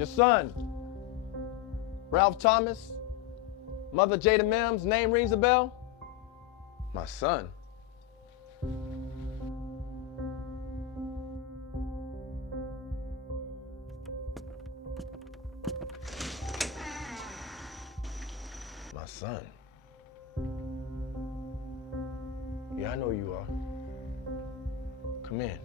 Your son, Ralph Thomas, Mother Jada Mims, name rings a bell? My son? My son? Yeah, I know you are. Come in.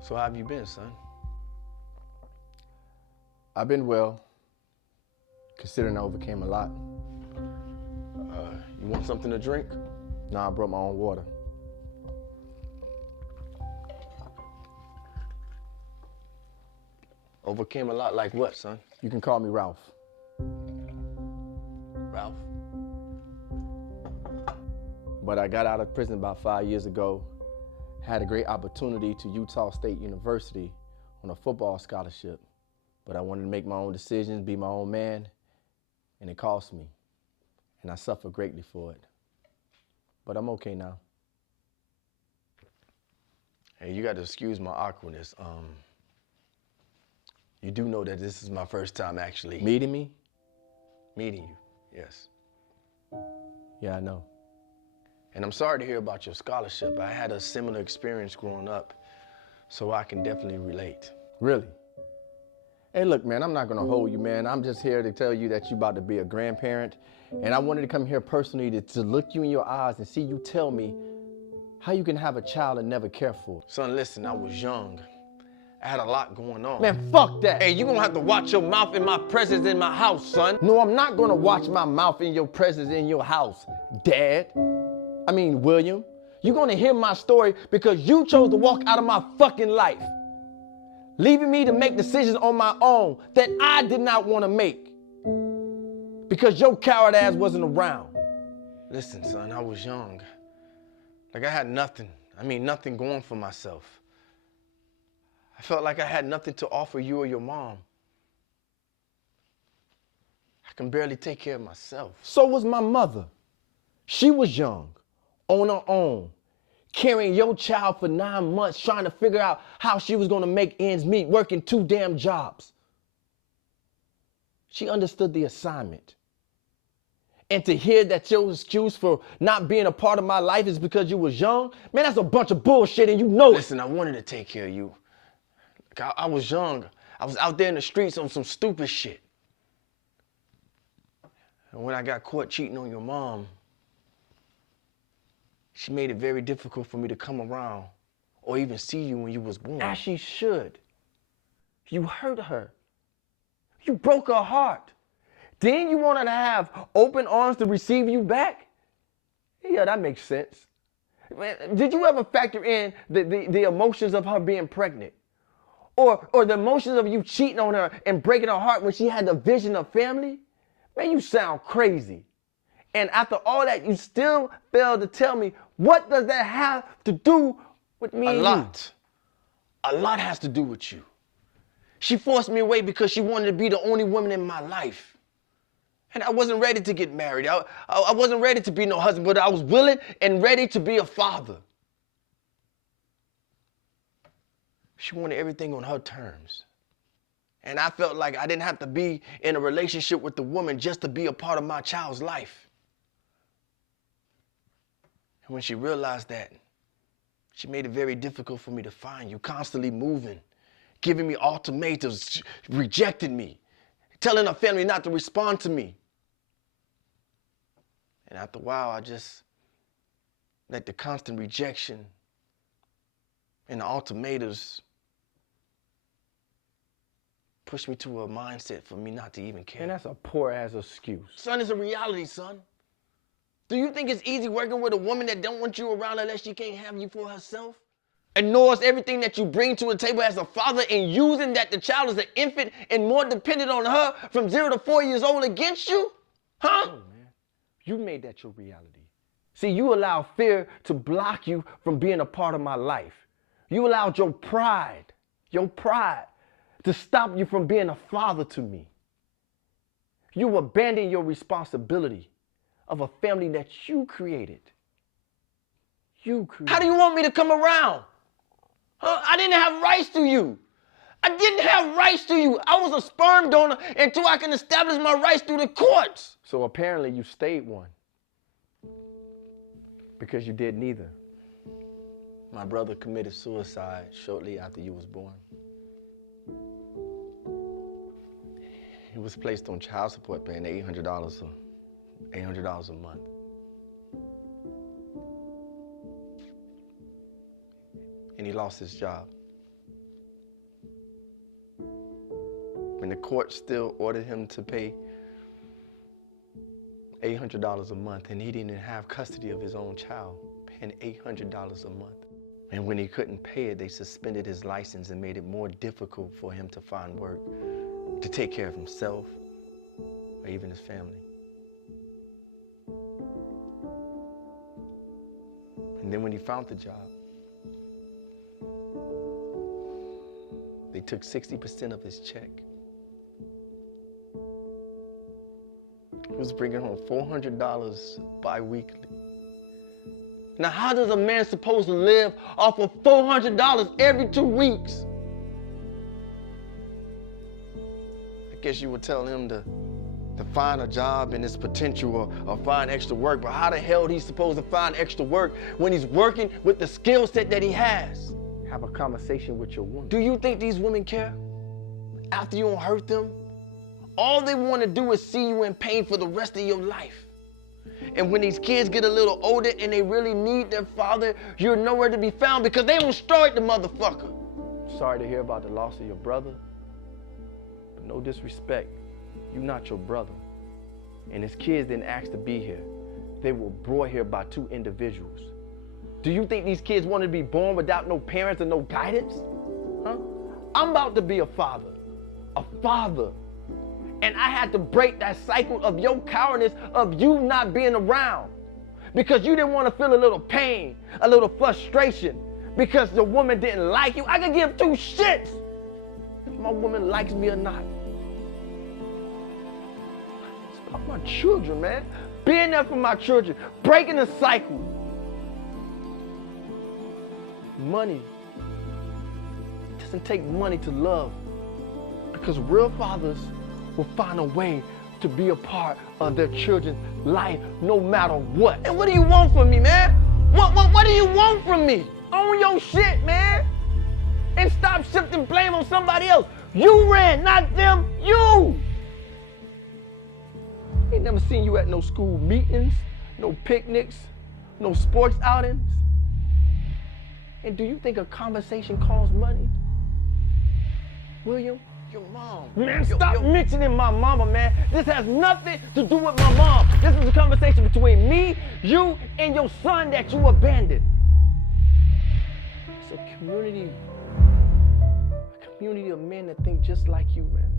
So how have you been, son? I've been well, considering I overcame a lot. You want something to drink? Now I brought my own water. Overcame a lot like what, son? You can call me Ralph. Ralph? But I got out of prison about 5 years ago, had a great opportunity to Utah State University on a football scholarship. But I wanted to make my own decisions, be my own man, and it cost me. And I suffered greatly for it. But I'm okay now. Hey, you got to excuse my awkwardness. You do know that this is my first time actually Meeting me? meeting you. Yes. Yeah, I know. And I'm sorry to hear about your scholarship. I had a similar experience growing up, so I can definitely relate. Really? Hey, look, man, I'm not gonna hold you, man. I'm just here to tell you that you're about to be a grandparent, and I wanted to come here personally to look you in your eyes and see you tell me how you can have a child and never care for it. Son, listen, I was young. I had a lot going on. Man, fuck that. Hey, you gonna have to watch your mouth in my presence in my house, son. No, I'm not gonna watch my mouth in your presence in your house, Dad. I mean, William. You're gonna hear my story because you chose to walk out of my fucking life, leaving me to make decisions on my own that I did not want to make because your coward ass wasn't around. Listen, son, I was young. Like I had nothing. I mean, nothing going for myself. I felt like I had nothing to offer you or your mom. I can barely take care of myself. So was my mother. She was young, on her own, carrying your child for 9 months, trying to figure out how she was gonna make ends meet, working 2 damn jobs. She understood the assignment. And to hear that your excuse for not being a part of my life is because you was young, man, that's a bunch of bullshit and you know it. Listen, I wanted to take care of you. Like, I was young. I was out there in the streets on some stupid shit. And when I got caught cheating on your mom, she made it very difficult for me to come around or even see you when you was born. As she should. You hurt her. You broke her heart. Then you want her to have open arms to receive you back? Yeah, that makes sense. Man, did you ever factor in the emotions of her being pregnant? Or the emotions of you cheating on her and breaking her heart when she had the vision of family? Man, you sound crazy. And after all that, you still failed to tell me, what does that have to do with me? A lot. A lot has to do with you. She forced me away because she wanted to be the only woman in my life. And I wasn't ready to get married. I wasn't ready to be no husband, but I was willing and ready to be a father. She wanted everything on her terms. And I felt like I didn't have to be in a relationship with the woman just to be a part of my child's life. And when she realized that, she made it very difficult for me to find you, constantly moving, giving me ultimatums, rejecting me, telling her family not to respond to me. And after a while, I just let the constant rejection and the ultimatums push me to a mindset for me not to even care. And that's a poor ass excuse. Son, it's a reality, son. Do you think it's easy working with a woman that don't want you around unless she can't have you for herself? Ignores everything that you bring to the table as a father and using that the child is an infant and more dependent on her from 0 to 4 years old against you? Huh? Oh, man. You made that your reality. See, you allow fear to block you from being a part of my life. You allowed your pride to stop you from being a father to me. You abandon your responsibility of a family that you created. You created. How do you want me to come around? Huh? I didn't have rights to you. I didn't have rights to you. I was a sperm donor until I can establish my rights through the courts. So apparently you stayed one because you did neither. My brother committed suicide shortly after you was born. He was placed on child support paying $800 a month. And he lost his job. When the court still ordered him to pay $800 a month, and he didn't have custody of his own child, paying $800 a month. And when he couldn't pay it, they suspended his license and made it more difficult for him to find work, to take care of himself, or even his family. And then when he found the job, they took 60% of his check. He was bringing home $400 bi-weekly. Now, how does a man supposed to live off of $400 every 2 weeks? I guess you would tell him to find a job in his potential or find extra work, but how the hell is he supposed to find extra work when he's working with the skill set that he has? Have a conversation with your woman. Do you think these women care? After you don't hurt them, all they want to do is see you in pain for the rest of your life. And when these kids get a little older and they really need their father, you're nowhere to be found because they destroyed the motherfucker. Sorry to hear about the loss of your brother, but no disrespect, you're not your brother. And his kids didn't ask to be here. They were brought here by two individuals. Do you think these kids wanted to be born without no parents and no guidance? Huh? I'm about to be a father. And I had to break that cycle of your cowardice, of you not being around. Because you didn't want to feel a little pain, a little frustration, because the woman didn't like you. I could give two shits if my woman likes me or not. It's about my children, man. Being there for my children, breaking the cycle. Money. It doesn't take money to love, because real fathers will find a way to be a part of their children's life no matter what. And what do you want from me, man? What do you want from me? Own your shit, man. And stop shifting blame on somebody else. You ran, not them, you. Ain't never seen you at no school meetings, no picnics, no sports outings. And do you think a conversation costs money? William? Your mom. Man, stop mentioning my mama, man. This has nothing to do with my mom. This is a conversation between me, you, and your son that you abandoned. It's a community of men that think just like you, man.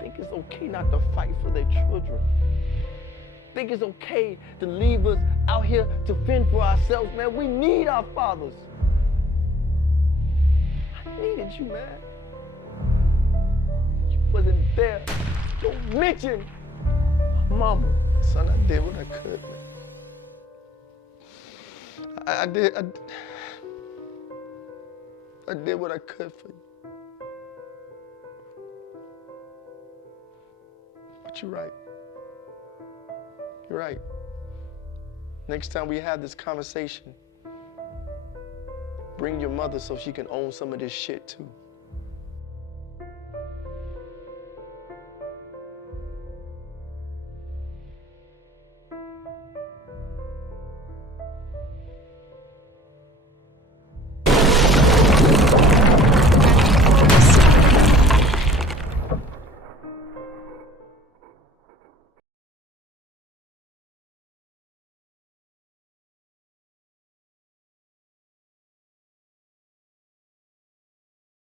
Think it's okay not to fight for their children. Think it's okay to leave us out here to fend for ourselves, man. We need our fathers. I needed you, man. Wasn't there. Don't mention my mama. Son, I did what I could, man. I did what I could for you. But you're right. You're right. Next time we have this conversation, bring your mother so she can own some of this shit too.